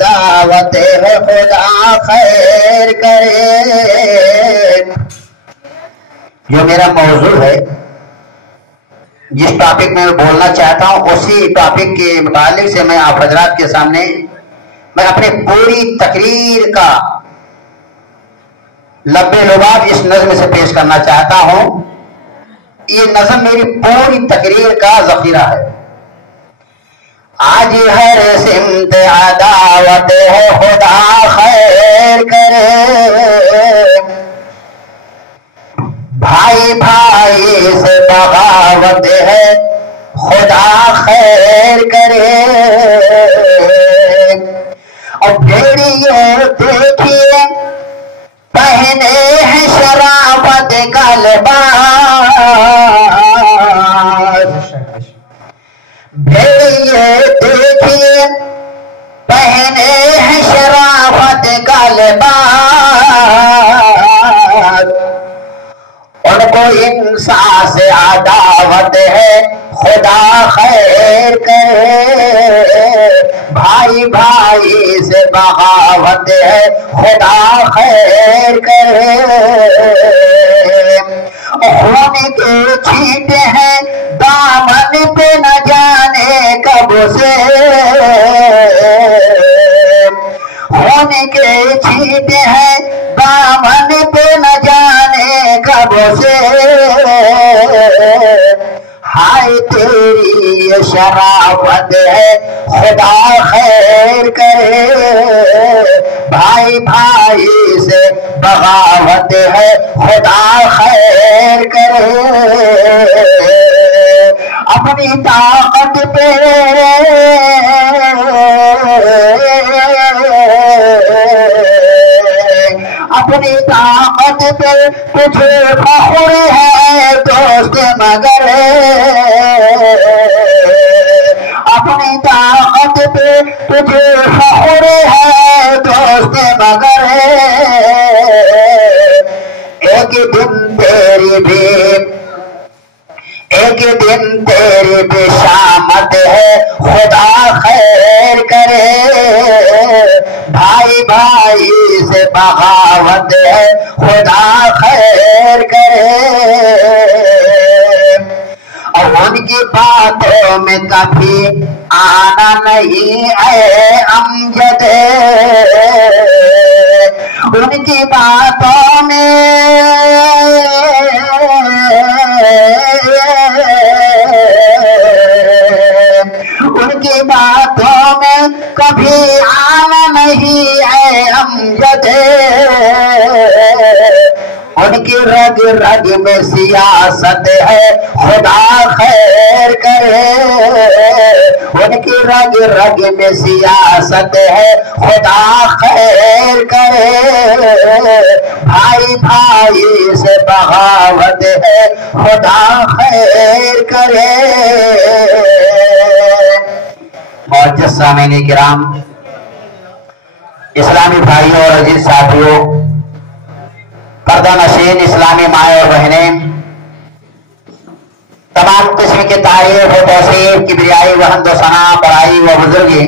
دعوت ہے خدا خیر کرے. جو میرا موضوع ہے، جس ٹاپک میں بولنا چاہتا ہوں، اسی ٹاپک کے متعلق سے میں آپ حضرات کے سامنے میں اپنی پوری تقریر کا لب لباب اس نظم سے پیش کرنا چاہتا ہوں. یہ نظم میری پوری تقریر کا ذخیرہ ہے. آج ہر سمت عداوت ہے خدا خیر کرے، بھائی بھائی سے بغاوت ہے خدا خیر کرے. اور بھیڑیے دیکھیے پہنے ہیں شرافت کا لباس، بھیڑیے دیکھیے پہنے ہیں شرافت کا لباس. ان کو انسان سے عداوت ہے خدا خیر کرے، بھائی بھائی سے بغاوت ہے خدا خیر کرے. خون کے چھینٹے ہیں دامن پہ نہ جانے کب سے، خون کے چھینٹے ہیں دامن پہ نہ جانے کب سے. ہائے تیری یہ شرافت ہے خدا خیر کرے، بھائی بھائی سے بغاوت ہے خدا خیر کرے. اپنی طاقت پہ اپنی طاقت پہ تجھے فخر ہے دوست، مگر اپنی طاقت پہ تجھے فخر ہے دوست، مگر ایک دن تیری بھی شامت ہے خدا خیر کرے، بھائی بھائی سے بغاوت ہے خدا خیر کرے. اور ان کی باتوں میں کبھی آنا نہیں اے امجد، ان کی باتوں میں ان کی باتوں میں کبھی آنا نہیں اے امجد. ان کی رگ رگ میں سیاست ہے خدا خیر کرے، ان کی رگ رگ میں سیاست ہے خدا خیر کرے، بھائی بھائی سے بغاوت ہے خدا خیر کرے. معزز سامعین کرام، اسلامی بھائیوں اور عزیز ساتھیوں، پردہ نشین اسلامی مائیں اور بہنیں، تمام قسم کی تعریف و توصیف، کبریائی و حمد و ثنا، بڑائی و بزرگی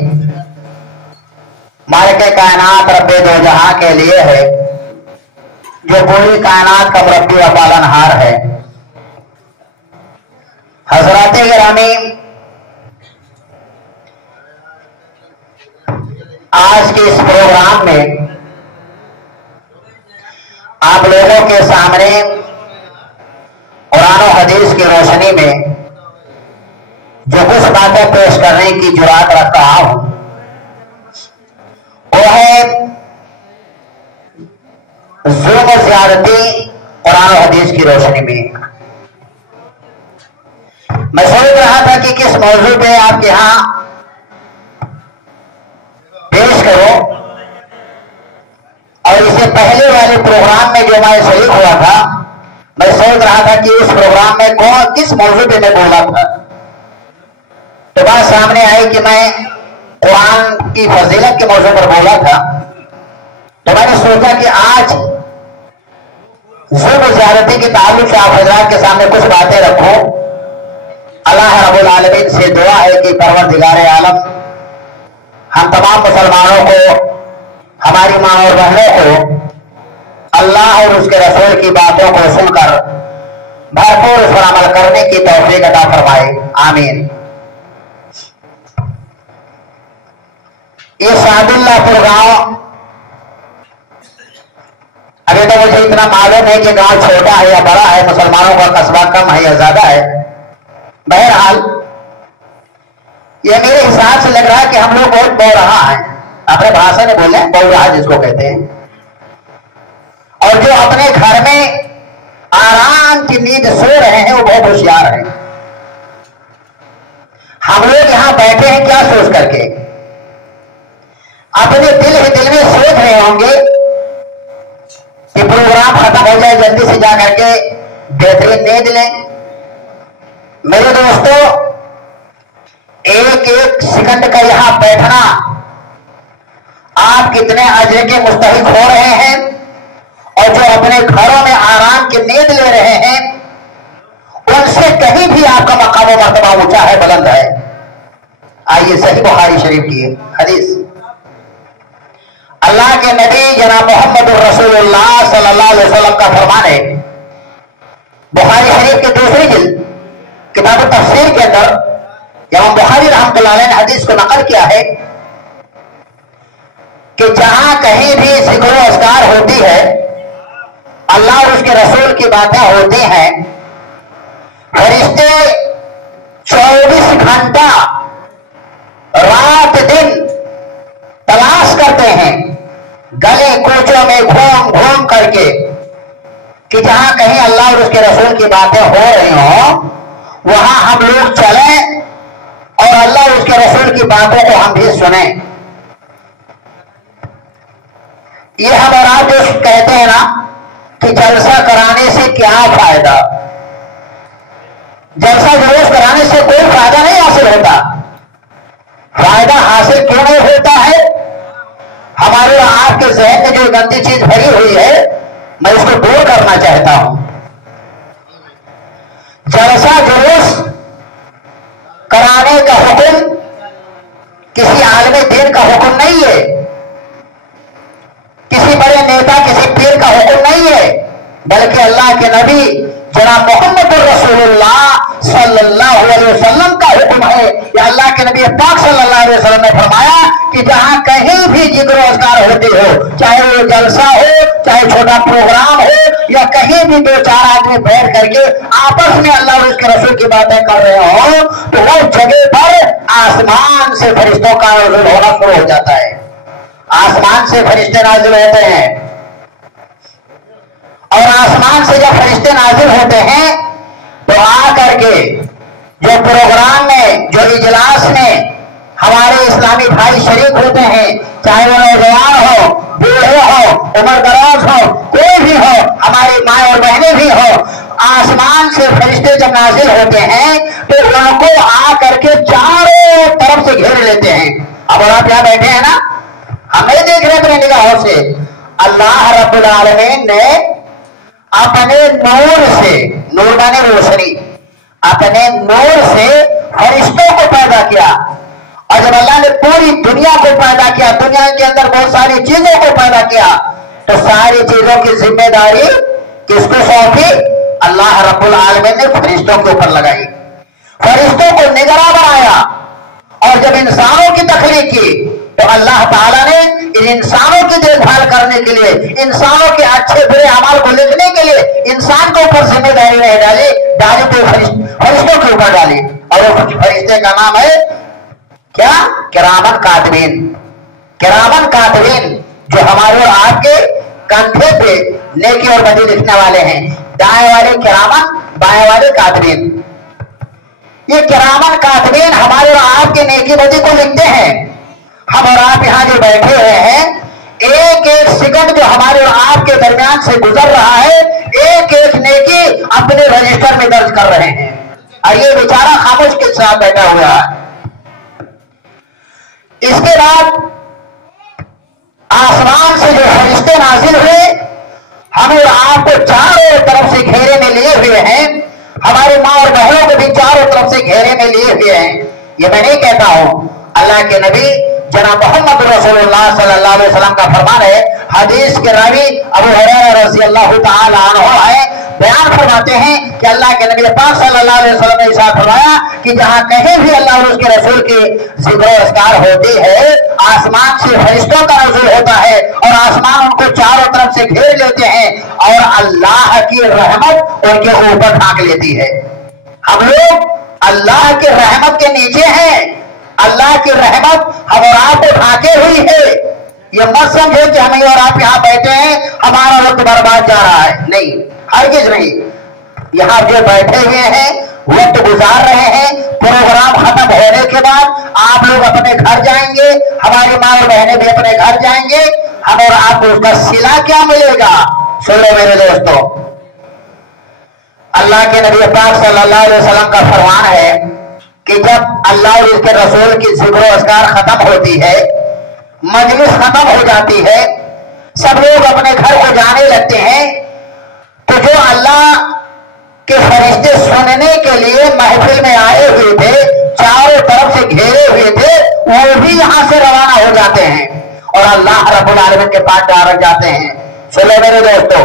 مالک کائنات رب دو جہاں کے لیے ہے، جو پوری کائنات کا مربی و پالنہار ہے. حضرات گرامی، آج کے اس پروگرام میں آپ لوگوں کے سامنے قرآن و حدیث کی روشنی میں جو کچھ باتیں پیش کرنے کی جرات رکھ رہا ہوں، وہ ہے ظلم و زیادتی قرآن و حدیث کی روشنی میں. میں سوچ رہا تھا کہ کس موضوع پہ آپ کے ہاں پیش کرو، اور اسے پہلے والے پروگرام میں جو میں شریک ہوا تھا، میں سوچ رہا تھا کہ اس پروگرام میں کس موضوع پہ میں بولا تھا. تو بات سامنے آئی کہ میں قرآن کی فضیلت کے موضوع پر بولا تھا. تو میں نے سوچا کہ آج ظلم و زیادتی کے تعلق سے آپ حضرات کے سامنے کچھ باتیں رکھوں. اللہ رب العالمین سے دعا ہے کہ پروردگار عالم ہم تمام مسلمانوں کو माँ और बहनों को अल्लाह और उसके रसूल की बातों को सुनकर भरपूर उस पर अमल करने की तौफीक अता फरमाए, आमीन। ये सादुल्लापुर गांव, अभी तो मुझे इतना मालूम है कि गांव छोटा है या बड़ा है, मुसलमानों का कस्बा कम है या ज्यादा है। बहरहाल ये मेरे हिसाब से लग रहा है कि हम लोग बहुत बौराहा हैं, अपने भाषा में बोले बौराहा जिसको कहते हैं, और जो अपने घर में आराम की नींद सो रहे हैं वो बहुत होशियार हैं। हम लोग यहां बैठे हैं क्या सोच करके, अपने दिल ही दिल में सोच रहे होंगे कि प्रोग्राम खत्म हो जाए, जल्दी से जा करके बेहतरीन नींद लें। मेरे दोस्तों, एक एक सेकंड का यहां बैठना आप कितने अजर के मुस्तहिक हो रहे हैं, और जो अपने घरों में आराम की नींद ले रहे हैं उनसे कहीं भी आपका मकाम व मर्तबा ऊंचा है, बुलंद है। आइए सही बुखारी शरीफ की हदीस, अल्लाह के नबी जनाब मोहम्मद रसूलुल्लाह सल्लल्लाहु अलैहि वसल्लम का फरमान है। बुखारी शरीफ के दूसरी जिल्द किताब तफसीर के अंदर इमाम बुखारी रहमतुल्लाह अलैह ने हदीस को नकल किया है कि जहां कहीं भी जिक्र व अस्कार होती है, अल्लाह और उसके रसूल की बातें होती हैं, फरिश्ते 24 घंटा रात दिन तलाश करते हैं गले कोचों में घूम घूम करके कि जहां कहीं अल्लाह और उसके रसूल की बातें हो रही हो वहां हम लोग चलें और अल्लाह और उसके रसूल की बातों को हम भी सुने। ये हम और आप जो कहते हैं ना कि जलसा कराने से क्या फायदा, जलसा जुलूस कराने से कोई फायदा नहीं हासिल होता। फायदा हासिल क्यों नहीं होता है? हमारे और आपके जहन में जो गंदी चीज भरी हुई है, मैं उसको दूर करना चाहता हूं। जलसा जुलूस कराने का हुक्म किसी आलिम दीन का हुक्म नहीं है, किसी बड़े नेता किसी पीर का हुक्म नहीं है, बल्कि अल्लाह के नबी जनाब मोहम्मद रसूलुल्लाह सल्लल्लाहु अलैहि वसल्लम का हुक्म है। या अल्लाह के नबी पाक सल्लल्लाहु अलैहि वसल्लम ने फरमाया कि जहां कहीं भी जिक्र रोजगार होती हो, चाहे वो जलसा हो, चाहे छोटा प्रोग्राम हो, या कहीं भी दो चार आदमी बैठ करके आपस में अल्लाह और उसके रसूल की बातें कर रहे हो, तो वो जगह पर आसमान से फरिश्तों का नाज़िल होना शुरू हो जाता है। आसमान से फरिश्ते नाजिल होते हैं, और आसमान से जब फरिश्ते नाजिल होते हैं तो आ करके जो प्रोग्राम में, जो इजलास में हमारे इस्लामी भाई शरीक होते हैं, चाहे वो नौजवान हो, बूढ़े हो, उम्र दराज हो, कोई भी हो, हमारी माँ और बहनें भी हो, आसमान से फरिश्ते जब नाजिल होते हैं तो उनको आ करके चारों तरफ से घेर लेते हैं। अब आप यहाँ बैठे हैं ना, हमें देख रहे अपनी निगाहों से, अल्लाह रब्बुल आलमीन ने अपने नूर से, नूर माने रोशनी, अपने नूर से फरिश्तों को पैदा किया। और जब अल्लाह ने पूरी दुनिया को पैदा किया, दुनिया के अंदर बहुत सारी चीजों को पैदा किया, तो सारी चीजों की जिम्मेदारी किसको सौंपी? अल्लाह रब्बुल आलमीन ने फरिश्तों के ऊपर लगाई, फरिश्तों को निगरां बनाया। और जब इंसानों की तखलीक की तो अल्लाह ताला ने इन इंसानों की देखभाल करने के लिए, इंसानों के अच्छे बुरे अमल को लिखने के लिए इंसान के ऊपर जिम्मेदारी नहीं डाली तो फरिश्तों के ऊपर डाली। और वो फरिश्ते का नाम है क्या? किरामन कातिबीन। किरामन कातिबीन, जो हमारे और आपके कंधे पे नेकी और बदी लिखने वाले हैं। दाएं वाले किरामन, बाएं वाले कातिबीन। ये किरामन कातिबीन हमारे और आपके नेकी बदी को लिखते हैं। हम और आप यहाँ जो बैठे हुए हैं, एक एक सेकंड जो हमारे और आपके दरमियान से गुजर रहा है, एक एक नेकी अपने रजिस्टर में दर्ज कर रहे हैं। और ये बेचारा खामोश के साथ बैठा हुआ है। इसके बाद आसमान से जो फरिश्ते नाजिल हुए, हम और आपको चारों तरफ से घेरे में लिए हुए हैं, हमारी माँ और बहनों को भी चारों तरफ से घेरे में लिए हुए हैं। ये मैं नहीं कहता हूं, अल्लाह के नबी जनाब मोहम्मद रसूलुल्लाह सल्लल्लाहु अलैहि वसल्लम का फरमान है। हदीस के रावी अबू हुरैरा रज़ी अल्लाह तआला अन्हु है, बयान फरमाते हैं कि अल्लाह के नबी पाक सल्लल्लाहु अलैहि वसल्लम ने इरशाद फरमाया कि जहां कहीं भी अल्लाह और उसके रसूल की जिक्र अस्कार होती है, आसमान से फरिश्तों का नज़ुल होता है और आसमान उनको चारों तरफ से घेर लेते हैं और अल्लाह की रहमत उनके ऊपर ढांक लेती है। हम लोग अल्लाह की रहमत के नीचे हैं, अल्लाह की रहमत हम और आप को ढांके हुई है। ये मत समझे कि हम और आप यहाँ बैठे हैं, हमारा वक्त बर्बाद जा रहा है, नहीं, हरगिज नहीं। यहाँ जो बैठे हुए हैं, वक्त गुजार रहे हैं, प्रोग्राम खत्म होने के बाद आप लोग अपने घर जाएंगे, हमारी माँ और बहनें भी अपने घर जाएंगे, हम और आपको उसका सिला क्या मिलेगा? सुन लो मेरे दोस्तों, अल्लाह के नबी पाक सल्लल्लाहु अलैहि वसल्लम का फरमान है कि जब अल्लाह और उसके रसूल की जिक्र अस्कार खत्म होती है, मजलिस खत्म हो जाती है, सब लोग अपने घर को जाने लगते हैं, तो जो अल्लाह के फरिश्ते सुनने के लिए महफिल में आए हुए थे, चारों तरफ से घेरे हुए थे, वो भी यहां से रवाना हो जाते हैं और अल्लाह रब्बुल आलमीन के पास डायरेक्ट जाते हैं। चलो मेरे दोस्तों,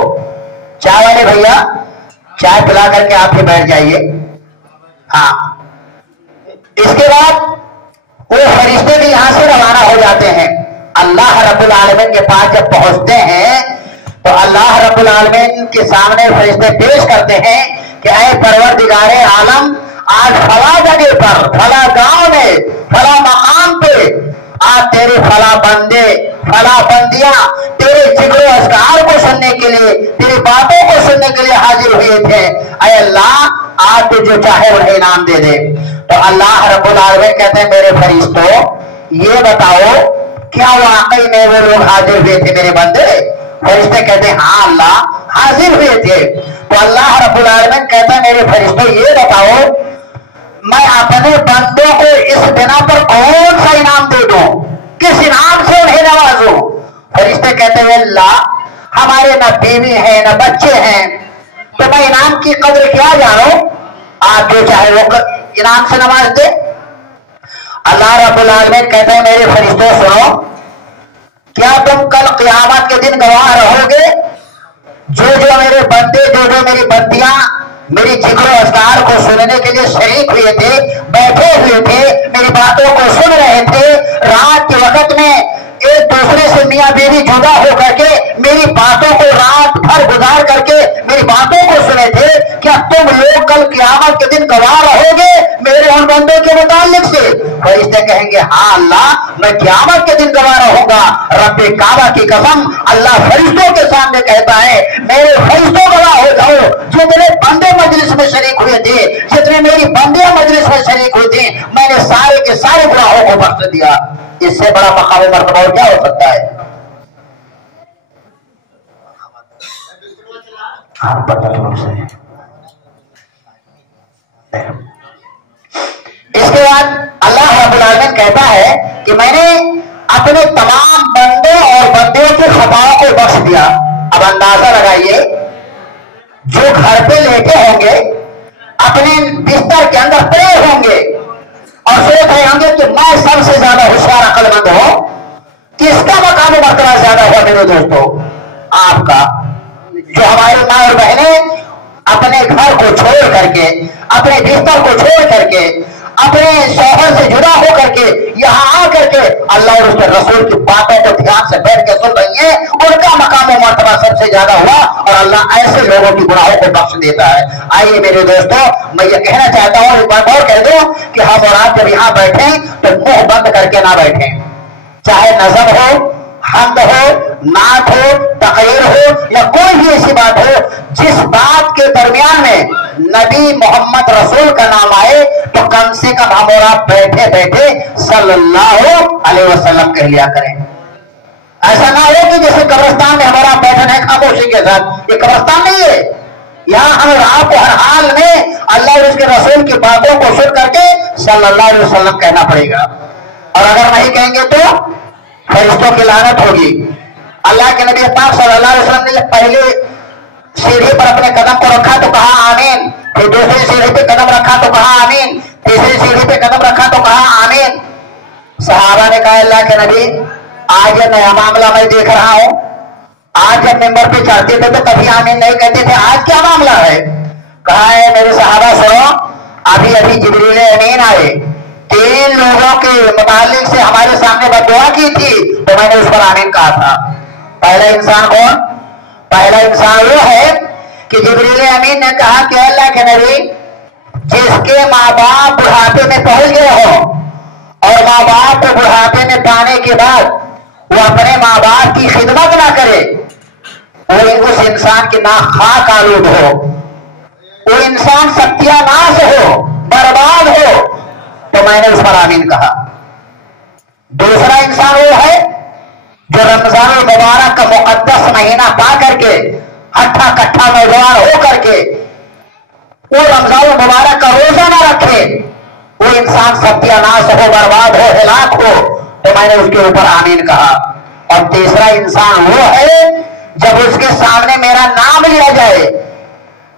चाय वाले भैया चाय पिला करके आप ही बैठ जाइए। हाँ, इसके बाद वो फरिश्ते भी यहां से रवाना हो जाते हैं। अल्लाह रब्बुल आलमीन के पास जब पहुंचते हैं तो अल्लाह रब्बुल आलमीन के सामने फरिश्ते पेश करते हैं कि ऐ परवरदिगारे आलम, आज फला जगह पर, फला गांव में, फला मकाम पे आज तेरे फला बंदे, फला बंदियां तेरे जिक्र अस्कार को सुनने के लिए, तेरी बातों को सुनने के लिए हाजिर हुए थे। ऐ अल्लाह, आज तू जो चाहे उन्हें इनाम दे दे। तो अल्लाह रब्बुल आलमीन कहते हैं मेरे फरिश्तों ये बताओ क्या वाकई में वो लोग हाजिर हुए थे मेरे बंदे? फरिश्ते कहते हैं हाँ अल्लाह हाजिर हुए थे। तो अल्लाह रब्बुल आलमीन कहता है मेरे फरिश्तों ये बताओ मैं अपने बंदों को इस बिना पर कौन सा इनाम दे दूं, किस इनाम से उन्हें नवाजूं? फरिश्ते कहते हैं अल्लाह हमारे न बीवी है न बच्चे हैं, तो मैं इनाम की कदर क्या जानूं? आप जो चाहे वो इनाम से नवाज दे। अल्लाह रब्बुल आलमीन कहते हैं मेरे फरिश्तों सुनो, क्या तुम कल क़यामत के दिन गवाह रहोगे? जो जो मेरे बंदे, जो जो मेरी बंदियां मेरी जिक्र अस्कार को सुनने के लिए शरीक हुए थे, बैठे हुए थे, मेरी बातों को सुन रहे थे, रात के वक्त में एक दूसरे से मियां बीवी जुदा होकर के मेरी बातों को रात भर गुजार करके मेरी बातों को सुने थे, क्या तुम लोग कल क़यामत के दिन गवाह रहोगे मेरे उन बंदों के मुतालिक से? फरिश्ते कहेंगे हाँ अल्लाह मैं क़यामत के दिन गवाह रहूंगा। रब्बे काबा की कसम, अल्लाह फरिश्तों के सामने कहता है मेरे फरिश्तों गवाह हो जाओ, जितने बंदे मजलिस में शरीक हुए थे, जितने मेरी बंदियां मजलिस में शरीक हुई थी, मैंने सारे के सारे गुनाहों को बख्श दिया। इससे बड़ा मकाम मर्तबा और क्या हो सकता है? इसके बाद अल्लाह रब्बुल आलमीन कहता है कि मैंने अपने तमाम बंदों और बंदियों की खताओं को बख्श दिया। अब अंदाजा लगाइए, जो घर पे लेटे होंगे, अपने बिस्तर के अंदर पड़े होंगे और सोच रहे होंगे कि मैं सबसे ज्यादा होशियार अक्लमंद हूं, किसका मकाम मर्तबा ज्यादा हुआ मेरे दोस्तों? आपका। जो हमारी माँ और बहनें अपने घर को छोड़ करके, अपने बिस्तर को छोड़ करके, अपने शौहर से जुदा होकर के यहाँ आकर के अल्लाह और उसके रसूल की बातों को ध्यान से बैठ के सुन रही है, उनका मकाम मर्तबा सबसे ज्यादा हुआ और अल्लाह ऐसे लोगों की गुनाहों को बख्श देता है। आइए मेरे दोस्तों, मैं ये कहना चाहता हूँ, एक बात और कह दूं कि हम और आप जब यहाँ बैठे तो मुंह बंद करके ना बैठे, चाहे नज़म हो, हम्द हो, नात हो, तकरीर हो या कोई भी ऐसी बात हो जिस बात के दरमियान में नबी मोहम्मद रसूल का नाम आए तो कम से कम हम और आप बैठे बैठे सल्लल्लाहु अलैहि वसल्लम कह लिया करें। ऐसा ना हो कि जैसे कब्रिस्तान में हमारा बैठन है खामोशी के साथ, ये कब्रिस्तान नहीं है। यहाँ हम और आपको हर हाल में अल्लाह और उसके रसूल की बातों को सुन करके सल्लल्लाहु अलैहि वसल्लम कहना पड़ेगा, और अगर नहीं कहेंगे तो फरिश्तों की लानत होगी। अल्लाह के नबी पाक सल्लल्लाहु अलैहि वसल्लम ने पहले सीढ़ी पर अपने कदम को रखा तो कहा आमीन, फिर दूसरी सीढ़ी पे कदम रखा तो कहा आमीन, तीसरी सीढ़ी पे कदम रखा तो कहा आमीन। सहाबा ने कहा अल्लाह के नबी आज ये नया मामला मैं देख रहा हूं, आज जब मेंबर पे चढ़ते थे तो कभी आमीन नहीं कहते थे, आज क्या मामला है? कहा है मेरे सहाबा सुनो, अभी अभी जिब्रील अमीन आए, 3 लोगों के मुतालिक से हमारे सामने बददुआ की थी तो मैंने उस पर आमीन कहा था। पहला इंसान कौन? पहला इंसान वो है कि जिब्रील अमीन ने कहा कि अल्लाह के नबी जिसके माँ बाप बुढ़ापे में पहुंच गए हो और माँ बाप को बुढ़ापे में पाने के बाद वो अपने माँ बाप की खिदमत ना करे, वो उस इंसान की ना खाक आलूद हो, वो इंसान सत्यानाश हो, बर्बाद हो, तो मैंने उस पर आमीन कहा। दूसरा इंसान वो है जो रमजान मुबारक का मुकद्दस महीना पा करके हट्ठा कट्ठा नौजवान हो करके वो रमजान मुबारक का रोजा ना रखे, वो इंसान सत्यानाश हो, बर्बाद हो, हिलाक हो, तो मैंने उसके ऊपर आमीन कहा। और तीसरा इंसान वो है जब उसके सामने मेरा नाम लिया जाए,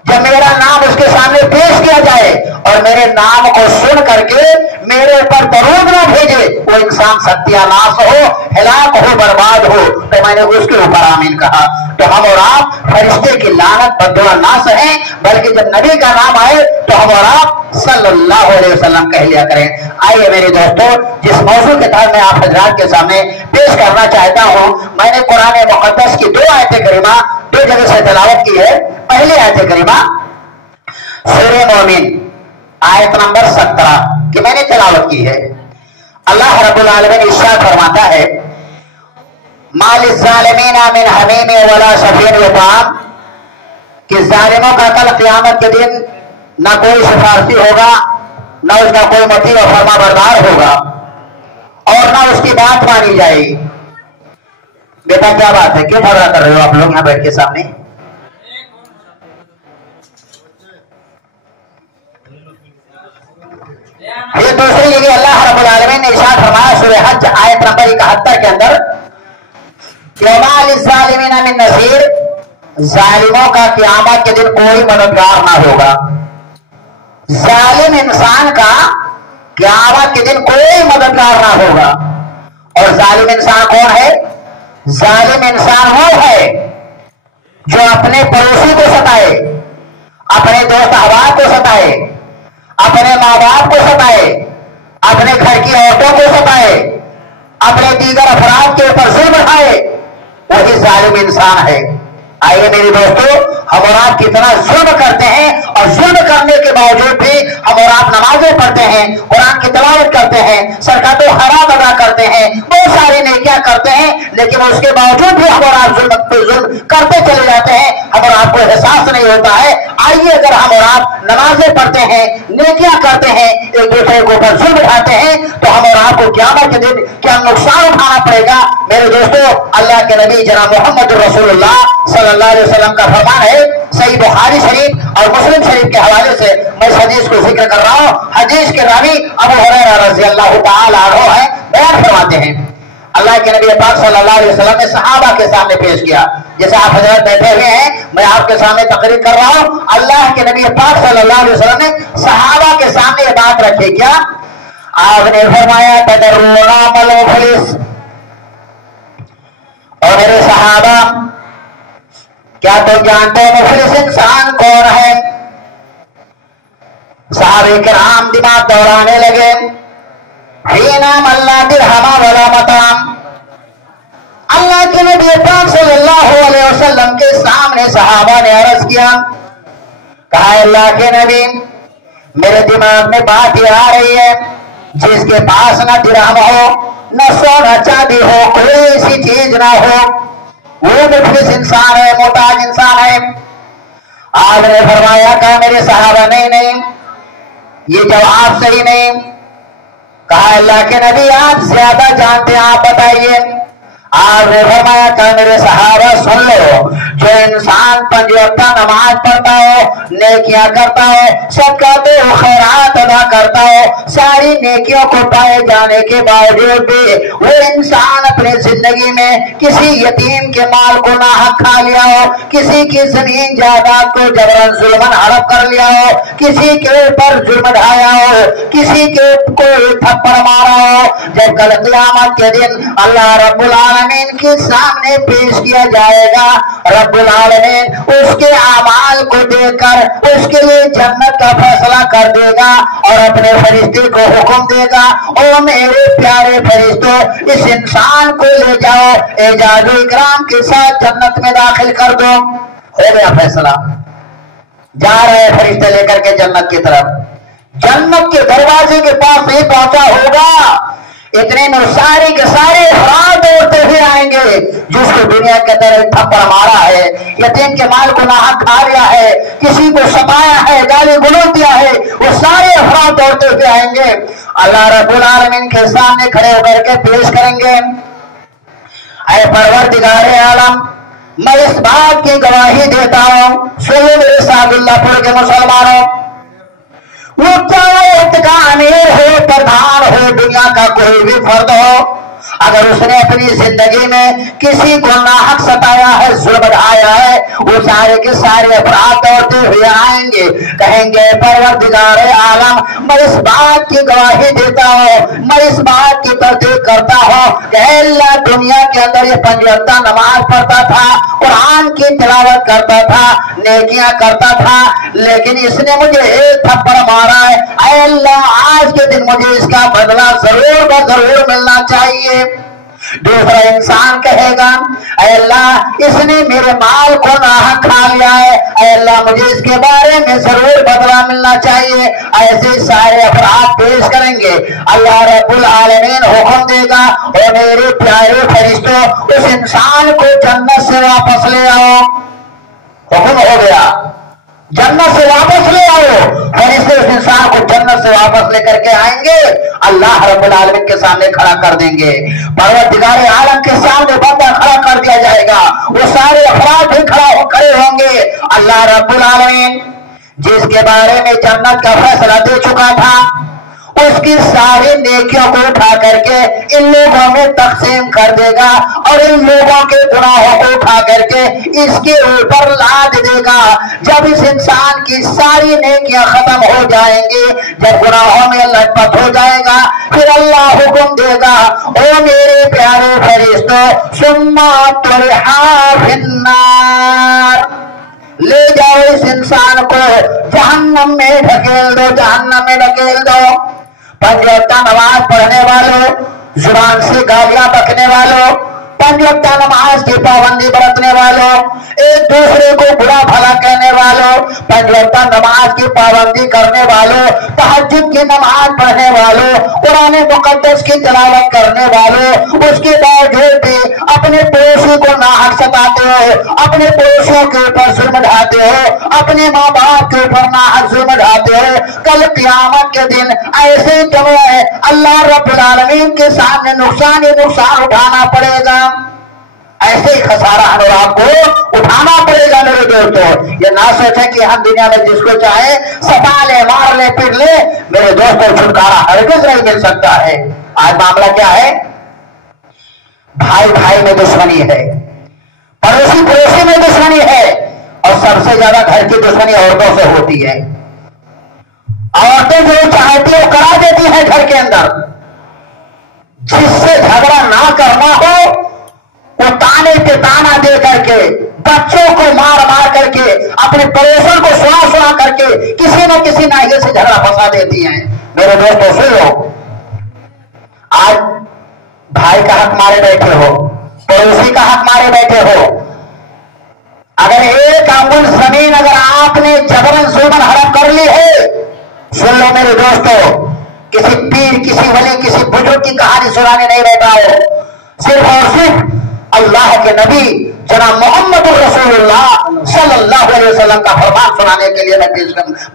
जब मेरा नाम उसके सामने पेश किया जाए और मेरे नाम को सुन करके मेरे ऊपर दरूद न भेजे, वो इंसान सत्यानाश हो, हिलाक हो, बर्बाद हो, तो मैंने उसके ऊपर आमीन कहा। तो हम और आप फरिश्ते की लानत बद्दुआ ना सहें, बल्कि जब नबी का नाम आए तो हम और आप सल्लल्लाहु अलैहि वसल्लम कह लिया करें। आइए मेरे दोस्तों, जिस मौजू के तहत मैं आप हजरात के सामने पेश करना चाहता हूं, मैंने कुरान मुकद्दस की 2 आयत करीमा 2 जगह से तिलावत की है। पहली आयत करीमा सूरह मोमिन आयत नंबर 17 की मैंने तिलावत की है। अल्लाह रब्बुल आलमीन इरशाद फरमाता है, मालिज़्ज़ालिमीना मिन हमीम वला शफीन युताम, कि जालिमों का कल क़यामत के दिन न कोई सिफारशी होगा, न उसका कोई मती व फरमा बरदार होगा और न उसकी बात मानी जाएगी। बेटा क्या बात है, क्यों झगड़ा कर रहे हो आप लोग यहाँ बैठ के सामने? ये दूसरी जगह अल्लाह रब्बुल आलमीन ने इरशाद फरमाया सूरह हज आयत नंबर 71 के अंदर, लिज़्ज़ालिमीना मिन नज़ीर, जालिमों का क़यामत के दिन कोई मददगार ना होगा। जालिम इंसान का क़यामत के दिन कोई मददगार ना होगा। और जालिम इंसान कौन है? जालिम इंसान वो है जो अपने पड़ोसी को सताए, अपने दोस्त अहबाब को सताए, अपने माँ बाप को सताए, अपने घर की औरतों को सताए, अपने दीगर अफराद के ऊपर जुल्म उठाए, वही जालिम इंसान है। आइए मेरे दोस्तों, हम और आप कितना जुल्म करते हैं और जुल्म करने के बावजूद भी हम और आप नमाजें पढ़ते हैं, कुरान की तिलावत करते हैं, ज़कात हराम अदा करते हैं, बहुत सारी नेकियां करते हैं, लेकिन उसके बावजूद भी हम और आप जुल्म पे जुल्म करते चले जाते हैं, हम और आपको एहसास नहीं होता है। आइए अगर हम और आप नमाजें पढ़ते हैं, नेकियां करते हैं, एक दूसरे के ऊपर जुल्म उठाते हैं, तो हम और आपको क़यामत के दिन क्या नुकसान उठाना पड़ेगा। मेरे दोस्तों, अल्लाह के नबी जनाब मोहम्मद रसूलुल्लाह सल्लल्लाहु अलैहि वसल्लम का फरमान है, सही बुखारी शरीफ और मुस्लिम शरीफ के हवाले से मैं इस हदीस को जिक्र कर रहा हूं। हदीस के रावी अबू हुरैरा रज़ियल्लाहु ताला अन्हु है, बयान फरमाते हैं, अल्लाह के नबी पाक सल्लल्लाहु अलैहि वसल्लम ने सहाबा के सामने पेश किया। जैसे आप हजरत बैठे हुए हैं, मैं आपके सामने तकरीर कर रहा हूं, अल्लाह के नबी पाक सल्लल्लाहु अलैहि वसल्लम ने सहाबा के सामने ये बात रखी। क्या आपने फरमाया, तदरूना मल मुफलिस, और मेरे सहाबा क्या तुम जानते हो मुफलिस इंसान कौन है? सहाबे किराम दिमाग दौड़ाने लगे। हीना मल्ला दिरहमा वला मताम, अल्लाह के नबी पाक सल्लल्लाहु अलैहि वसल्लम के सामने सहाबा ने अर्ज किया, कहा अल्लाह के नबी, मेरे दिमाग में बात ये आ रही है, जिसके पास न दिरहम हो, न सोना चांदी हो, कोई ऐसी चीज ना हो, वो मुफलिस इंसान है, मोहताज इंसान है। आपने फरमाया, कहा मेरे सहाबा नहीं नहीं, ये जवाब सही नहीं। कहा अल्लाह के नबी आप ज्यादा जानते हैं, आप बताइए। आपने फरमाया, कहा मेरे सहाबा सुन लो, जो इंसान 5 वक्त नमाज पढ़ता हो, नेकियां करता हो, सदक़ात व खैरात अदा करता हो, सारी नेकियों को पाए जाने के बावजूद भी वो इंसान अपनी जिंदगी में किसी यतीम के माल को नाहक खा लिया हो, किसी की जमीन जायदाद को जबरन जुल्मन हड़प कर लिया हो, किसी के ऊपर जुल्म ढाया हो, किसी के को थप्पड़ मारा हो, जब कल क़यामत के दिन अल्लाह रब्बुल आलमीन के सामने पेश किया जाएगा, रब्बुल आलमीन उसके आमाल को देखकर उसके लिए जन्नत का फैसला कर देगा और अपने फरिश्ते को हुक्म देगा, ओ मेरे प्यारे फरिश्तों, इस इंसान को ले जाओ, एजाज़ व इकराम के साथ जन्नत में दाखिल कर दो। हो गया फैसला। जा रहे फरिश्ते लेकर के जन्नत की तरफ, जन्नत के दरवाजे के पास नहीं पहुंचा होगा, इतने में सारे के सारे अफराद दौड़ते हुए आएंगे जिसको दुनिया के अंदर थप्पड़ मारा है, यतीम के माल को नाहक खा लिया है, किसी को सताया है, गाली गलौज दिया है, वो सारे अफराद दौड़ते हुए आएंगे, अल्लाह रब्बुल आलमीन के सामने खड़े होकर के पेश करेंगे। ऐ परवरदिगारे आलम, मैं इस बात की गवाही देता हूँ, सुनो मेरे सादुल्लापुर के मुसलमानों, वो चाहे का अमीर हो, प्रधान हो, दुनिया का कोई भी फर्द हो, अगर उसने अपनी जिंदगी में किसी को नाहक सताया है, जुल्म ढाया है, वो सारे के सारे अपराध दौड़ते हुए आएंगे, कहेंगे परवरदिगारे आलम, मैं इस बात की गवाही देता हूँ, मैं इस बात की तस्दीक करता हूँ कि अल्लाह दुनिया के अंदर ये 5 वक्त नमाज पढ़ता था, कुरान की तिलावत करता था, नेकियां करता था, लेकिन इसने मुझे एक थप्पड़ मारा है, अल्लाह आज के दिन मुझे इसका बदला जरूर ब जरूर मिलना चाहिए। दूसरा इंसान कहेगा, अल्लाह इसने मेरे माल को नाहक खा लिया है, अल्लाह मुझे इसके बारे में जरूर बदला मिलना चाहिए। ऐसे सारे अपराध पेश करेंगे, अल्लाह रब्बुल आलमीन हुक्म देगा, और मेरे प्यारे फरिश्तों, उस इंसान को जन्नत से वापस ले आओ। हुक्म हो गया, जन्नत से वापस ले आओ। फरिश्ते उस इंसान को जन्नत से वापस लेकर के आएंगे, अल्लाह रब्बुल आलमीन के सामने खड़ा कर देंगे, परवरदिगारे आलम के सामने बंदा खड़ा कर दिया जाएगा, वो सारे अफराद भी खड़े होंगे। अल्लाह रब्बुल आलमीन जिसके बारे में जन्नत का फैसला दे चुका था, उसकी सारी नेकियों को उठा करके इन लोगों में तकसीम कर देगा और इन लोगों के गुनाहों को उठा करके इसके ऊपर लाद देगा। जब इस इंसान की सारी नेकियां खत्म हो जाएंगी, जब गुनाहों में लटपट हो जाएगा, फिर अल्लाह हुक्म देगा, ओ मेरे प्यारे फरिश्तों, सुम्मा तुरहा फिन्नार, ले जाओ इस इंसान को जहन्नम में ढकेल दो, जहन्नम में ढकेल दो। 5 वक्त नमाज पढ़ने वालों, जुबान से गालियां बकने वालों, 5 वक्त नमाज की पाबंदी बरतने वालों, एक दूसरे को बुरा भला कहने वालों, 5 वक्त नमाज की पाबंदी करने वालों, तहज्जुद की नमाज पढ़ने वालों, कुरान मुकद्दस की तिलावत करने वालों, उसके बावजूद भी अपने पड़ोसी को नाहक सताते हो, अपने पड़ोसियों के ऊपर जुल्म ढाते हो, अपने माँ बाप के ऊपर नाहक जुल्म ढाते हो, कल क़यामत के दिन ऐसे तुम्हें अल्लाह रब्बुल आलमीन के सामने नुकसान ही नुकसान उठाना पड़ेगा। ऐसे ही खसारा हम आपको उठाना पड़ेगा मेरे दोस्तों। ये ना सोचे कि हम दुनिया में जिसको चाहे सता ले, मार ले, पीट ले, मेरे दोस्तों छुटकारा हरगिज़ नहीं मिल सकता है। आज मामला क्या है, भाई भाई में दुश्मनी है, पड़ोसी पड़ोसी में दुश्मनी है, और सबसे ज्यादा घर की दुश्मनी औरतों से होती है। औरतें जो चाहती है वो करा देती है घर के अंदर। जिससे झगड़ा ना करना हो वो ताने पे ताना दे करके, बच्चों को मार मार करके, अपने पड़ोसन को सुना सुना करके किसी न किसी नाहिए से झगड़ा फंसा देती हैं। मेरे दोस्तों सुन लो, आज भाई का हक मारे बैठे हो, पड़ोसी का हक मारे बैठे हो, अगर एक अंगुल जमीन अगर आपने जबरन जुल्मन हड़प कर ली है, सुन लो मेरे दोस्तों, किसी पीर, किसी वली, किसी बुजुर्ग की कहानी सुनाने नहीं बैठा हो, सिर्फ और सिर्फ अल्लाह के नबी जनाब मोहम्मद रसूलुल्लाह सल्लल्लाहु अलैहि वसल्लम का फरमान सुनाने के लिए मैं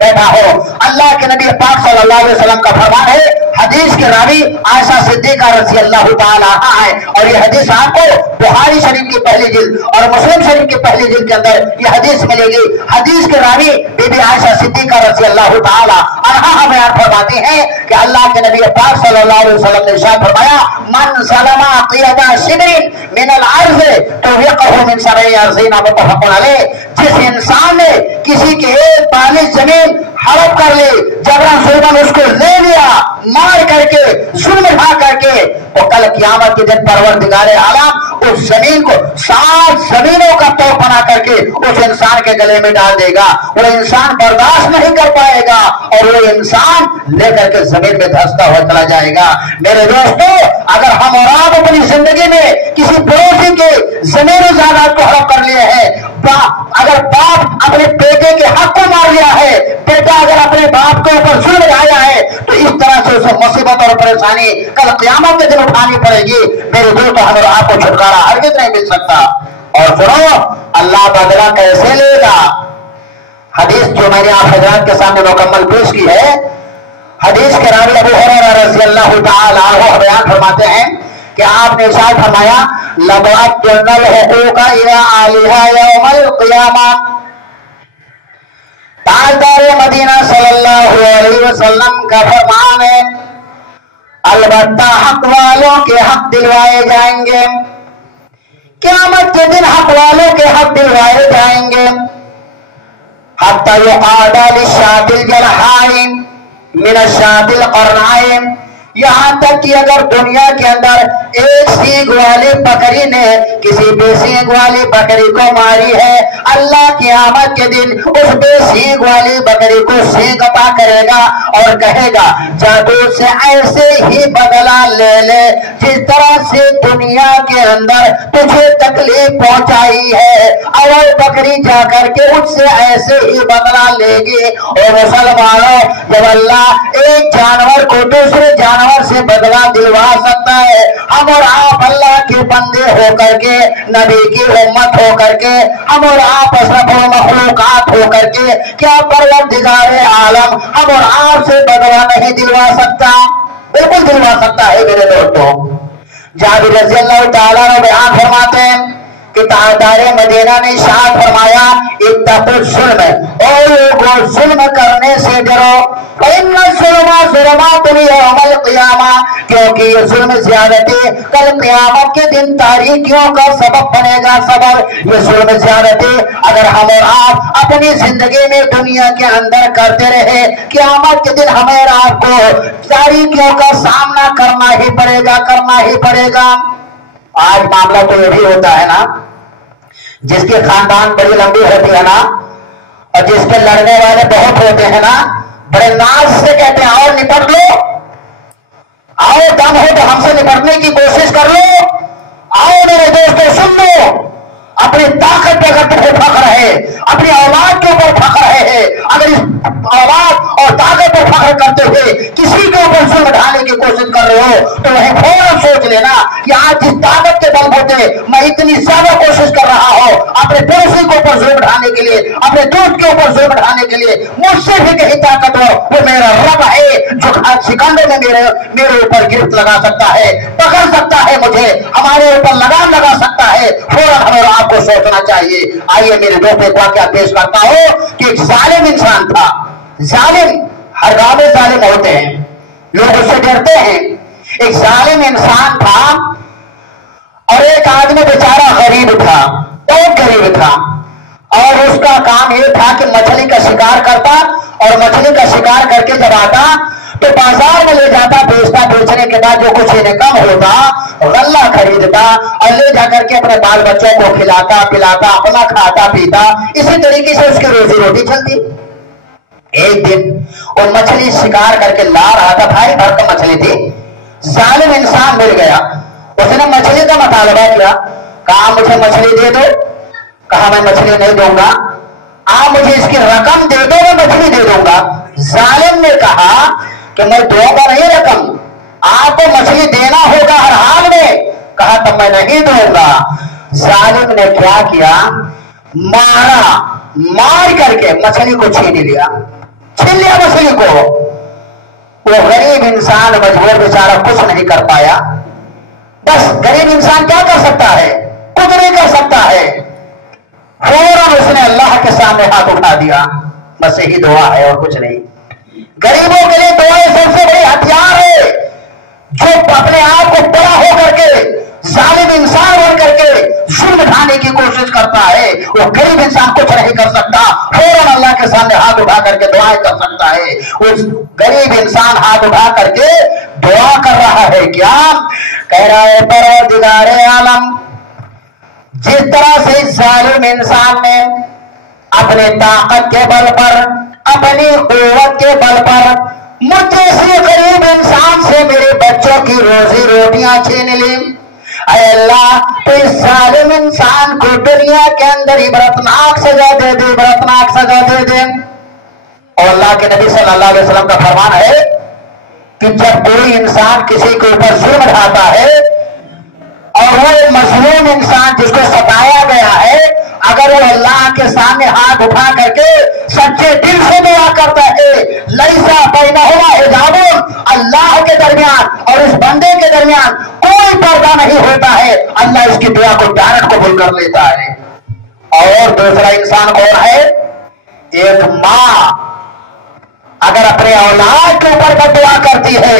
बैठा हूं। अल्लाह के नबी पाक सल्लल्लाहु अलैहि वसल्लम का फरमान है, हदीस के रावी आयशा सिद्दीका रज़ी अल्लाह ताला अन्हा है, और ये हदीस आपको बुखारी शरीफ की पहली जिल्द और मुस्लिम शरीफ की पहली जिल्द के अंदर ये हदीस मिलेगी। हदीस के रावी बीबी आयशा सिद्दीका रज़ी अल्लाह ताला अन्हा बयान फरमाती हैं कि अल्लाह के नबी पाक सल्लल्लाहु अलैहि वसल्लम ने इरशाद फरमाया, मन सलमा क़ियदा शिबरिन मिनल अर्ज़ तुविक़हु मिन सबई अर्ज़ीन मुत्तफ़क़ुन अलैह। जिस इंसान ने किसी के एक बालिश जमीन हड़प कर ली, जबरन जुल्मन उसको ले लिया, मार करके, जुल्म ढा करके, तो कल क़यामत के दिन परवरदिगारे आलम उस जमीन को 7 जमीनों का तोप बना करके उस इंसान के गले में डाल देगा। वो इंसान बर्दाश्त नहीं कर पाएगा और वो इंसान लेकर के जमीन में धंसता हुआ चला जाएगा। मेरे दोस्तों, अगर हम और आप अपनी जिंदगी में किसी पड़ोसी के जमीन जायदाद को हड़प कर लिए हैं, अगर बाप अपने बेटे के हक को मार लिया है, बेटा अगर अपने बाप के ऊपर जुल्म ढाया है, तो इस तरह से उसे मुसीबत और परेशानी कल क़यामत के दिन उठानी पड़ेगी। मेरे दोस्तों, हमें आपको छुटकारा हरगिज़ नहीं मिल सकता। और सुनो, अल्लाह बदला कैसे लेगा? हदीस जो मैंने आप हजरात के सामने मुकम्मल पेश की है, हदीस के रावी अबू हुरैरा रज़ी अल्लाह ताला अन्हु बयान फरमाते हैं कि आपने इरशाद फरमाया, लबअतुल हुकूका इला आलिहा यौमल क़ियामा। ताजदार मदीना सल्लल्लाहु अलैहि वसल्लम का फरमान है, अलबत्ता हक वालों के हक दिलवाए जाएंगे। क़यामत के दिन हक वालों के हक दिलवाए जाएंगे। हत्ता युक़ादा लिशातिल जलहाई मिनशातिल क़रनाइन, यहाँ तक कि अगर दुनिया के अंदर एक सींग वाली बकरी ने किसी बेसींग वाली बकरी को मारी है, अल्लाह क़यामत के दिन उस बेसींग वाली बकरी को सींग अता करेगा और कहेगा, जादू से ऐसे ही बदला ले ले जिस तरह से दुनिया के अंदर तुझे तकलीफ पहुंचाई है। और बकरी जाकर के उससे ऐसे ही बदला लेगी। और मुसलमानों, जब अल्लाह एक जानवर को दूसरे जानवर से बदला दिलवा सकता है, हम और आप अल्लाह के बंदे होकर के, नबी की उम्मत होकर के, हम और आप अशरफुल मखलूकात होकर के, क्या परवरदिगारे आलम हम और आप से बदला नहीं दिलवा सकता? बिल्कुल दिलवा सकता है मेरे दोस्तों। जाबिर रज़ी अल्लाह ताला ने बयान फरमाते हैं कि ताजदार मदीना ने इरशाद फरमाया, इत्तक़ुल ज़ुल्म, और लोगों जुल्म करने से डरो, इन्ना ज़ुल्मा ज़ुल्मातुल यौमल क़ियामा, क्योंकि ये जुल्म ज़्यादती कल क़यामत के दिन तारीकियों का सबब बनेगा। सबब ये जुल्म ज़्यादती अगर हम और आप अपनी जिंदगी में दुनिया के अंदर करते रहे, क़यामत के दिन हमें और आपको तारीकियों का सामना करना ही पड़ेगा, करना ही पड़ेगा। आज मामला तो ये भी होता है ना, जिसके खानदान बड़ी लंबी होती है ना, और जिसके लड़ने वाले बहुत होते हैं ना, बड़े नाज से कहते हैं, और निपट लो, आओ दम हो तो हमसे निपटने की कोशिश कर लो, आओ मेरे दोस्तों सुन लो। अपनी ताकत पे अगर तुम्हें फख्र है, अपनी औलाद के ऊपर फख्र है, अगर इस औलाद और ताकत पर फख्र करते हुए किसी के ऊपर जुल्म ढाने की कोशिश कर रहे हो, तो वही फौरन सोच लेना कि आज जिस ताकत के बलबूते मैं इतनी ज्यादा कोशिश कर रहा हूं अपने पड़ोसी के ऊपर जुल्म ढाने के लिए, अपने दोस्त के ऊपर जुल्म ढाने के लिए, मुझसे भी कहीं ताकतवर वो मेरा रब है जो सिकंदर में मेरे ऊपर गिरफ्त लगा सकता है, पकड़ सकता है, मुझे हमारे ऊपर लगाम लगा सकता है। फौरन हमें आपको सोचना चाहिए। आइए मेरे दोस्त, एक वाकया पेश करता हूं कि एक जालिम इंसान था। जालिम हर गांव में जालिम होते हैं, लोग उससे डरते हैं। एक जालिम इंसान था और एक आदमी बेचारा गरीब था, बहुत गरीब था, और उसका काम यह था कि मछली का शिकार करता, और मछली का शिकार करके जब आता तो बाजार में ले जाता, बेचता, बेचने के बाद जो कुछ इनकम होता गल्ला खरीदता और ले जाकर के अपने बाल बच्चों को खिलाता पिलाता, अपना खाता पीता, इसी तरीके से उसकी रोजी रोटी चलती। एक दिन वो मछली शिकार करके ला रहा था, भारी भरकम मछली थी। जालिम इंसान मिल गया, उसने मछली का मुतालबा किया, कहा मुझे मछली दे दो। कहा मैं मछली नहीं दूंगा, आप मुझे इसकी रकम दे दो, मैं मछली दे दूंगा। जालिम ने कहा कि मैं दूंगा नहीं रकम, आपको मछली देना होगा हर हाल में। कहा तब मैं नहीं दूंगा। जालिम ने क्या किया, मारा, मार करके मछली को छीन लिया मछली को। वो गरीब इंसान मजबूर बेचारा कुछ नहीं कर पाया। बस गरीब इंसान क्या कर सकता है, दिया, बस यही दुआ है और कुछ नहीं। गरीबों के लिए दुआ सबसे बड़ी हथियार है। जो अपने आप को बड़ा होकर के जालिम इंसान बन करके जुल्म ढाने की कोशिश करता है, वो गरीब इंसान कुछ नहीं कर सकता, फौरन अल्लाह के सामने हाथ उठा करके दुआएं कर सकता है। उस गरीब इंसान हाथ उठा करके दुआ कर रहा है, क्या कह रहा है? परवरदिगारे आलम, जिस तरह से इस जालिम इंसान ने अपने ताकत के बल पर, अपनी कुव्वत के बल पर मुझे से गरीब इंसान से मेरे बच्चों की रोजी रोटियां छीन ली, अल्लाह तो इस जालिम इंसान को दुनिया के अंदर इबरतनाक सजा दे दे, इबरतनाक सजा दे दे। और अल्लाह के नबी सल्लल्लाहु अलैहि वसल्लम का फरमान है कि जब कोई इंसान किसी के ऊपर जुल्म ढाता है और वो मजलूम इंसान जिसको सताया गया है, अगर वो अल्लाह के सामने हाथ उठा करके सच्चे दिल से दुआ करता है, लैसा बैनहुमा हिजाबुन, अल्लाह के दरमियान और इस बंदे के दरमियान कोई पर्दा नहीं होता है, अल्लाह इसकी दुआ को डायरेक्ट कबूल कर लेता है। और दूसरा इंसान कौन है? एक माँ अगर अपने औलाद के ऊपर बददुआ करती है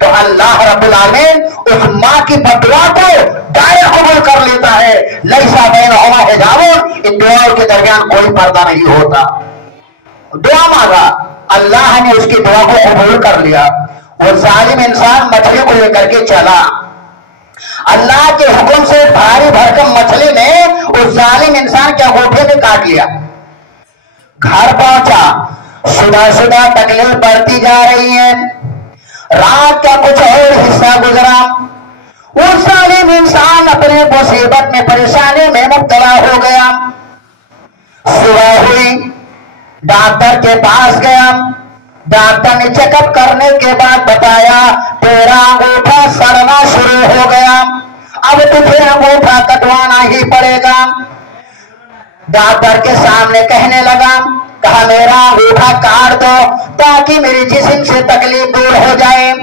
तो अल्लाह रब्बुल आमीन उस माँ की बददुआ को डायरेक्ट कबूल कर लेता है। लैसा बैनहुमा हिजाबुन, इन दुआओं के दरमियान कोई पर्दा नहीं होता। दुआ मांगा, अल्लाह ने उसकी दुआ को कबूल कर लिया। वो जालिम इंसान मछली को लेकर के चला, अल्लाह के हुक्म से भारी भरकम मछली ने उस जालिम इंसान के अंगूठे में काट लिया। घर पहुंचा, सुबह सुबह तकलीफ बढ़ती जा रही है, रात का कुछ और हिस्सा गुजरा, वो जालिम इंसान अपने मुसीबत में, परेशानी में मुब्तला हो गया। सुबह हुई, डॉक्टर के पास गया, डॉक्टर ने चेकअप करने के बाद बताया तेरा अंगूठा सड़ना शुरू हो गया, अब तुझे अंगूठा कटवाना ही पड़ेगा। डॉक्टर के सामने कहने लगा, कहा मेरा अंगूठा काट दो ताकि मेरी जिस्म से तकलीफ दूर हो जाए।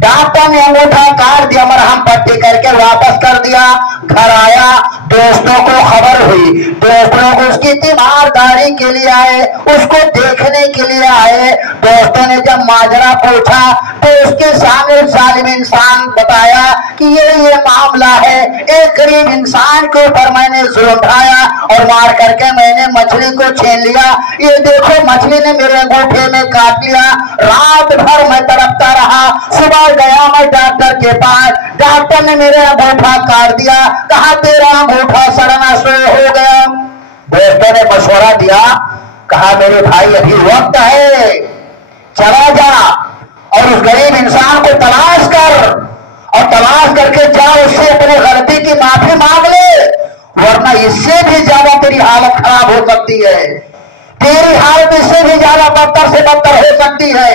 डॉक्टर ने अंगूठा काट दिया, मरहम पट्टी करके वापस कर दिया। घर आया, दोस्तों को खबर हुई, दोस्तों को उसकी तीमारदारी के लिए आए, उसको देखने के लिए आए। दोस्तों ने जब माजरा पूछा तो उसके सामने जालिम इंसान बताया कि ये मामला है, एक गरीब इंसान के ऊपर मैंने जुल्म ढाया और मार करके मैंने मछली को छीन लिया, ये देखो मछली ने मेरे अंगूठे में काट लिया। रात भर मैं तड़पता रहा, सुबह गया मैं डॉक्टर के पास, डॉक्टर ने मेरे अंगूठा काट दिया, कहा तेरा अंगूठा सड़ना शुरू हो गया। दोस्तों ने मशवरा दिया, कहा मेरे भाई अभी वक्त है, चला जा और उस गरीब इंसान को तलाश कर और तलाश करके जा, उससे अपनी गलती की माफी मांग ले, वरना इससे भी ज्यादा तेरी हालत खराब हो सकती है, तेरी हालत इससे भी ज्यादा बदतर से बदतर हो सकती है।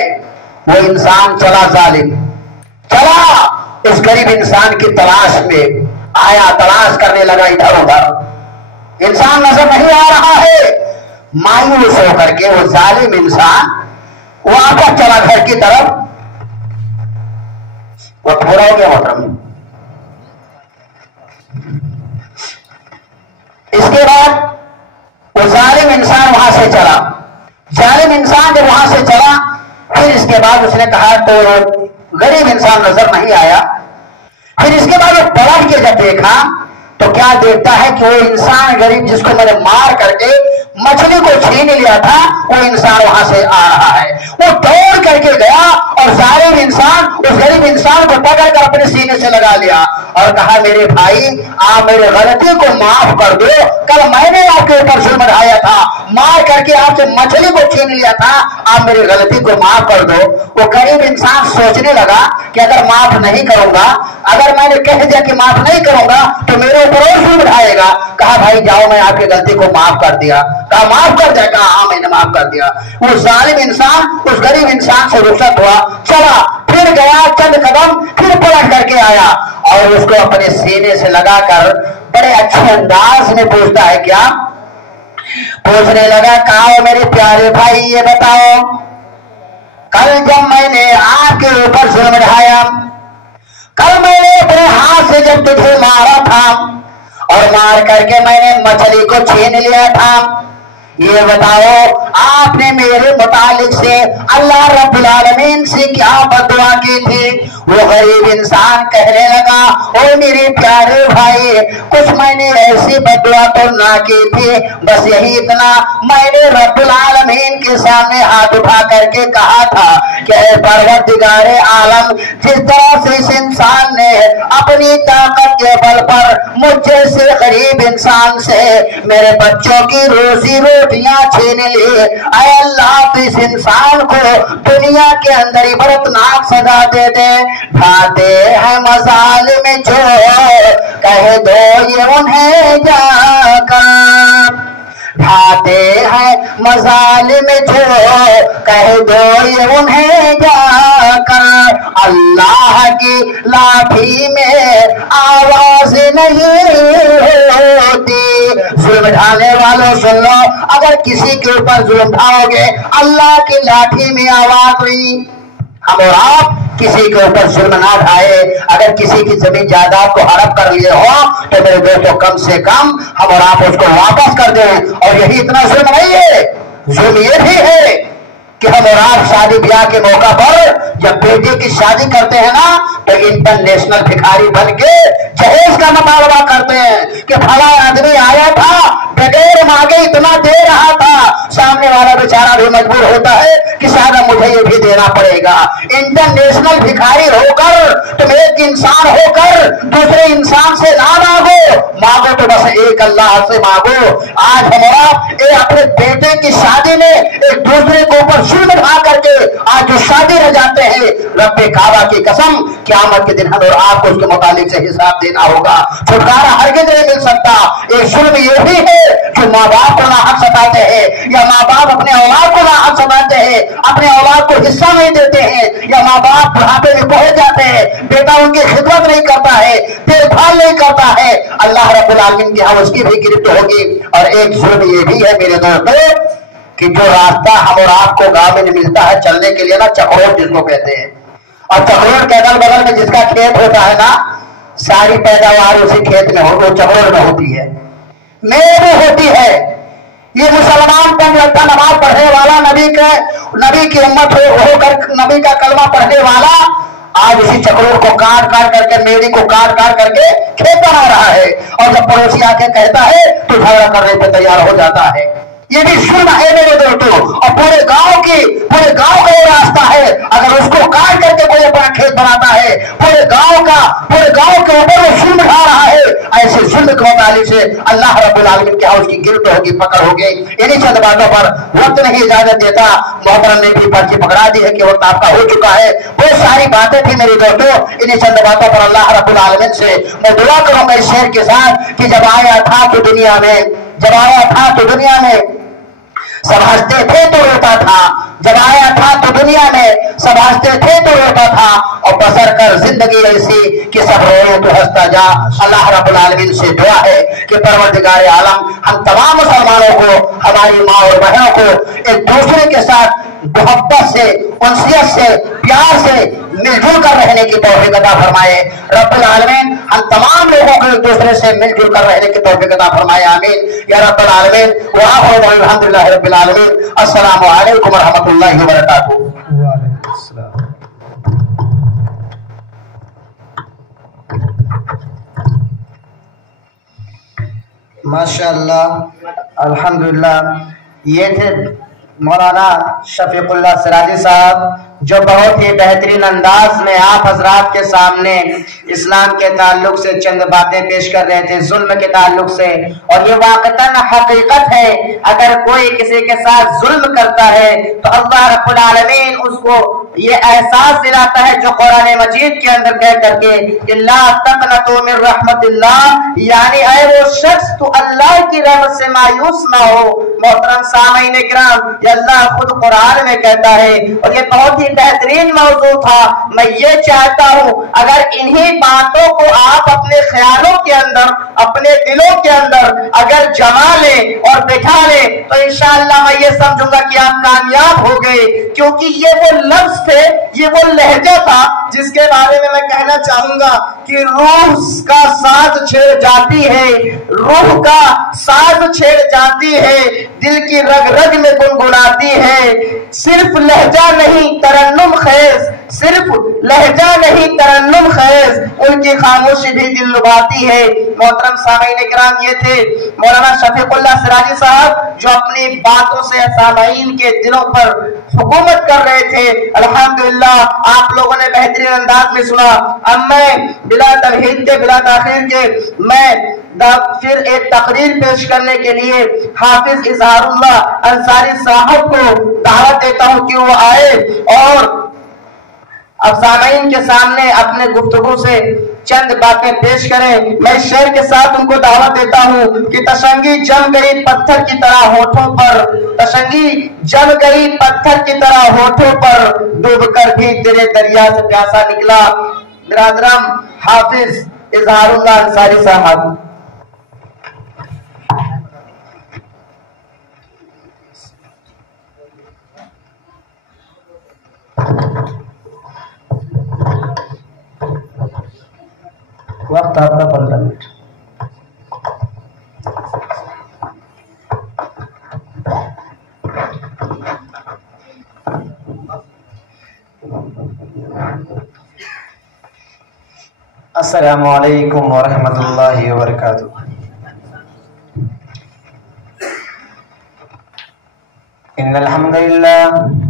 वो इंसान चला, जालिम चला इस गरीब इंसान की तलाश में आया, तलाश करने लगा इधर उधर, इंसान नजर नहीं आ रहा है। मायूस होकर के वो जालिम इंसान वापस चला घर की तरफ। वो पूरा हो गया मोहतरम। इसके बाद वो जालिम इंसान वहां से चला। जालिम इंसान जब वहां से चला, फिर इसके बाद उसने कहा तो गरीब इंसान नजर नहीं आया। फिर इसके बाद वो पलट के जब देखा तो क्या देखता है कि वो इंसान गरीब जिसको मैंने मार करके मछली को छीन लिया था, वो इंसान वहां से आ रहा है। वो दौड़ करके गया और जालिम इंसान उस गरीब इंसान को पकड़ कर अपने सीने से लगा लिया और कहा मेरे भाई आप मेरी गलती को माफ कर दो, कल मैंने आपके ऊपर जुल्म ढाया था, मार करके आपसे मछली को छीन लिया था, आप मेरी गलती को माफ कर दो। वो गरीब इंसान सोचने लगा कि अगर माफ नहीं करूंगा, अगर मैंने कह दिया कि माफ नहीं करूंगा तो मेरे ऊपर और जुल्म ढाएगा। कहा भाई जाओ मैं आपकी गलती को माफ कर दिया। कहा माफ कर दिया? कहा हाँ मैंने माफ कर दिया। वो जालिम इंसान उस गरीब इंसान से रुखसत हुआ, चला, फिर गया चंद कदम, फिर पलट करके आया और उसको अपने सीने से लगाकर बड़े अच्छे अंदाज में पूछता है, क्या पूछने लगा, कहा मेरे प्यारे भाई ये बताओ कल जब मैंने आपके ऊपर जुल्म ढाया, कल मैंने अपने हाथ से जब तुझे मारा था और मार करके मैंने मछली को छीन लिया था, یہ بتاؤ آپ نے میرے متعلق سے اللہ رب العالمین سے کیا بددعا کی تھی؟ وہ غریب انسان کہنے لگا او میرے پیارے بھائی، کچھ میں نے ایسی بددعا تو نہ کی تھی، بس یہی اتنا میں نے رب العالمین کے سامنے ہاتھ اٹھا کر کے کہا تھا کہ اے پروردگار عالم، جس طرح سے اس انسان نے اپنی طاقت کے بل پر مجھ جیسے غریب انسان سے میرے بچوں کی روزی روٹیاں چھین لی، اے اللہ تو اس انسان کو دنیا کے اندر عبرتناک سزا دے دے۔ ڈھاتے ہیں مظالم جو کہہ دو یہ انہیں جا کر، ڈھاتے ہیں مظالم جو کہہ دو یہ انہیں جا کر، اللہ کی لاٹھی میں آواز نہیں ہوتی۔ ظلم ڈھانے والوں سن لو، اگر کسی کے اوپر ظلم ڈھاؤ گے اللہ کی لاٹھی میں آواز ہوئی۔ ہم اور آپ کسی کے اوپر ظلم نہ ڈھائے، اگر کسی کی زمین جائیداد کو ہڑپ کر لیے ہو تو میرے دوستوں کم سے کم ہم اور آپ اس کو واپس کر دیں۔ اور یہی اتنا ظلم نہیں ہے، ظلم یہ بھی ہے کہ ہم اور آپ شادی بیاہ کے موقع پر جب بیٹی کی شادی کرتے ہیں نا تو انٹرنیشنل بھکاری بن کے جہیز کا مطالبہ کرتے ہیں کہ فلاں آدمی آیا تھا بغیر مانگے اتنا دے رہا تھا، سامنے والا بیچارہ بھی مجبور ہوتا ہے کہ شاید مجھے یہ بھی دینا پڑے گا۔ انٹرنیشنل بھکاری ہو کر تم ایک انسان ہو کر دوسرے انسان سے نہ مانگو تو بس ایک اللہ سے مانگو۔ آج ہمارا اپنے بیٹے کی شادی میں ایک دوسرے کے اوپر ظلم ڈھا کر کے آج جو شادی رہ جاتے ہیں، رب کعبہ کی قسم قیامت کے دن ہمیں اور آپ کو اس کے متعلق سے حساب دینا ہوگا، چھٹکارا ہرگز نہیں مل سکتا۔ ایک ظلم یہ بھی ہے جو ماں باپ کو ناحق ستاتے ہیں، یا ماں باپ اپنے اولاد کو ناحق ستاتے ہیں، اپنے اولاد کو حصہ نہیں دیتے ہیں، یا ماں باپ بڑھاپے میں پہنچ جاتے ہیں، بیٹا ان کی خدمت نہیں کرتا ہے، دیکھ بھال نہیں کرتا ہے، اللہ رب العالمین کی ہم اس کی بھی گرفت ہوگی۔ اور ایک ظلم یہ بھی ہے میرے دوستو کہ جو راستہ ہم اور آپ کو گاؤں میں ملتا ہے چلنے کے لیے نا، چکروٹ جس کو کہتے ہیں، اور چکروٹ کے اگل بغل میں جس کا کھیت ہوتا ہے نا، ساری پیداوار اسی کھیت میں ہو، چکروٹ میں ہوتی ہے، میں ہوتی ہے۔ یہ مسلمان پن لگتا نماز پڑھنے والا، نبی کی امت ہو کر نبی کا کلمہ پڑھنے والا آج اسی چکروٹ کو کاٹ کر کے، میری کو کاٹ کر کے کھیت بنا رہا ہے، اور جب پڑوسی آ کے کہتا ہے تو جھگڑا کرنے پہ تیار ہو جاتا ہے۔ یہ بھی ظلم ہے میرے دوستوں، اور پورے گاؤں کا یہ راستہ ہے، اگر اس کو کاٹ کر کے کوئی اپنا کھیت بناتا ہے، پورے گاؤں کے اوپر وہ ظلم ڈھا رہا ہے۔ ایسے ظلم کے متعلق سے اللہ رب العالمین کے ہاں اس کی گرفت ہوگی، پکڑ ہوگی۔ انہیں چند باتوں پر وقت نہیں اجازت دیتا، محترم نے بھی پرچی پکڑا دی ہے کہ وقت آپ کا ہو چکا ہے، بہت ساری باتیں تھی میرے دوستوں۔ انہیں چند باتوں پر اللہ رب العالمین سے میں دعا کروں گا اس شعر کے ساتھ کہ جب آیا تھا تو دنیا میں سب ہنستے تھے تو روتا تھا، جب آیا تھا تو دنیا میں سب ہنستے تھے تو روتا تھا، اور بسر کر زندگی ایسی کہ سب روئے تو ہنستا جا۔ اللہ رب العالمین سے دعا ہے کہ پروردگار عالم ہم تمام مسلمانوں کو، ہماری ماں اور بہنوں کو ایک دوسرے کے ساتھ محبت سے، انسیت سے، پیار سے مل جل کر رہنے کی توفیق عطا فرمائے۔ رب العالمین ہم تمام لوگوں کو ایک دوسرے سے مل جل کر رہنے کی توفیق عطا فرمائے، آمین یا رب العالمین۔ وآخر الحمدللہ رب العالمین۔ السلام علیکم ورحمۃ اللہ وبرکاتہ۔ وعلیکم السلام۔ ماشاء اللہ، الحمدللہ۔ یہ تھے مولانا شفیق اللہ سراجی صاحب جو بہت ہی بہترین انداز میں آپ حضرات کے سامنے اسلام کے تعلق سے چند باتیں پیش کر رہے تھے، ظلم کے تعلق سے۔ اور یہ واقعتاً حقیقت ہے، اگر کوئی کسی کے ساتھ ظلم کرتا ہے تو اللہ رب العالمین اس کو یہ احساس دلاتا ہے جو قرآن مجید کے اندر کہہ کر کے کہ لا تقنطوا من رحمت اللہ، یعنی اے وہ شخص تو اللہ کی رحمت سے مایوس نہ ہو۔ محترم سامعین کرام، یہ اللہ خود قرآن میں کہتا ہے، اور یہ بہت ہی بہترین موضوع تھا۔ میں یہ چاہتا ہوں اگر انہی باتوں کو آپ اپنے خیالوں کے اندر، اپنے دلوں کے اندر اگر جما لیں اور بٹھا لیں تو انشاءاللہ میں یہ سمجھوں گا کہ آپ کامیاب ہو گئے، کیونکہ یہ وہ لفظ تھے، یہ وہ لہجہ تھا جس کے بارے میں کہنا چاہوں گا کہ روح کا ساتھ چھڑ جاتی ہے، روح کا साज छेड़ जाती है, दिल की रग रग में गुनगुनाती है। सिर्फ लहजा नहीं तरन्नुम खैज, सिर्फ लहजा नहीं तरन्नुम खैज, उनकी खामोशी भी दिल लुभाती है। मोहतरम सामीन इकराम, ये थे मौलाना शफीकुल्लाह सिराजी साहब जो अपनी बातों से सामीन के दिलों पर हुकूमत कर रहे थे। अल्हम्दुलिल्लाह आप लोगों ने बेहतरीन अंदाज में सुना। अब मैं बिला तमहीद के बिला ताखीर के मैं फिर एक तकरीर पेश करने के लिए हाफिज इजहारुल्लाह अंसारी साहब को दावत देता हूं कि वो आए और अब सामीन के सामने अपने गुफ्तगू से चंद बातें पेश करें। मैं शेर के साथ उनको दावत देता हूं कि तशंगी जम गई पत्थर की तरह होठों पर, तशंगी जम गई पत्थर की तरह होठों पर, डूबकर भी तेरे दरिया से प्यासा निकला। बिरादराम हाफिज इजहारुल्लाह अंसारी साहब। वक्त आपका 15 मिनट। अस्सलामु अलैकुम वरहमतुल्लाहि वबरकातुहू। इन्नल हम्दुलिल्लाह